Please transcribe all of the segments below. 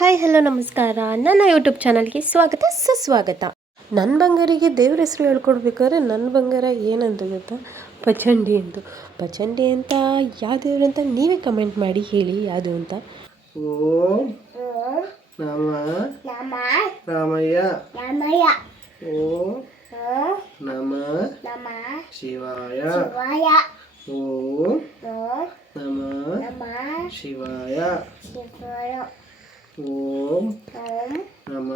Hi hello ನಮಸ್ಕಾರ. ನನ್ನ YouTube ಚಾನಲ್ಗೆ ಸ್ವಾಗತ ಸುಸ್ವಾಗತ. ನನ್ನ ಬಂಗಾರಿಗೆ ದೇವ್ರ ಹೆಸರು ಹೇಳ್ಕೊಡ್ಬೇಕಾದ್ರೆ ನನ್ನ ಬಂಗಾರ ಏನಂತ ಗೊತ್ತಾ, ಪಚಂಡಿ ಅಂತು. ಪಚಂಡಿ ಅಂತ ಯಾವ ದೇವ್ರು ಅಂತ ನೀವೇ ಕಮೆಂಟ್ ಮಾಡಿ ಹೇಳಿ ಯಾವುದು ಅಂತ. ಓಂ ನಮ ರಾಮಯ್ಯ ಓಂ ನಮ ಶಿವಾಯ ಓಂ ನಮ ಶಿವಾಯ ಓಂ ನಮ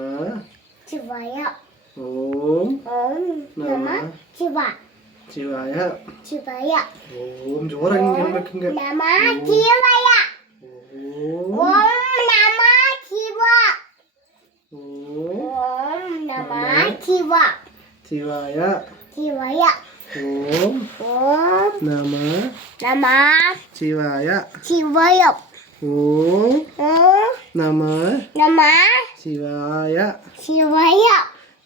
ಶಿವಾಯ ಓಂ ನಮ ಶಿವಾಯ ಓಂ ಜೋರಾಗಿ ಹೇಳ್ಬೇಕಂಗೆ. ಶಿವಾಯ ಓಂ ನಮ ಶಿವಾಯ ಓಂ ನಮ ಶಿವಾಯ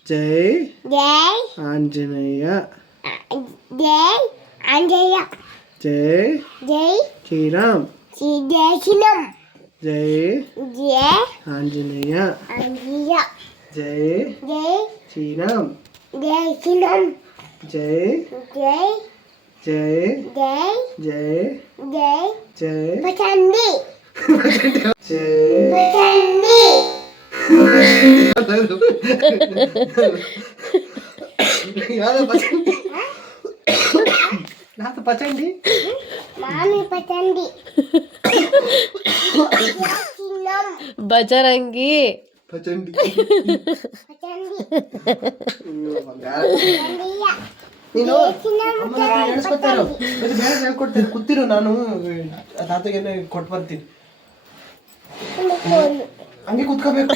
ಜೈ ಆಂಜನೇಯ ಜೈ ಶ್ರೀರಾಮ್ ಜೈ ಆಂಜನೇಯ ಜೈ ಶ್ರೀರಾಮ್ ಜೈ ಪಚಂಡಿ ಬಜರಂಗಿ ಪಚಂಡಿ ನೀನು ಹೇಳ್ಕೊಡ್ತೀನಿ, ಕೂತಿರು. ನಾನು ತಾತಗೆ ಕೊಟ್ಟು ಬರ್ತೀನಿ, ಹಂಗೆ ಕೂತ್ಕೋಬೇಕು.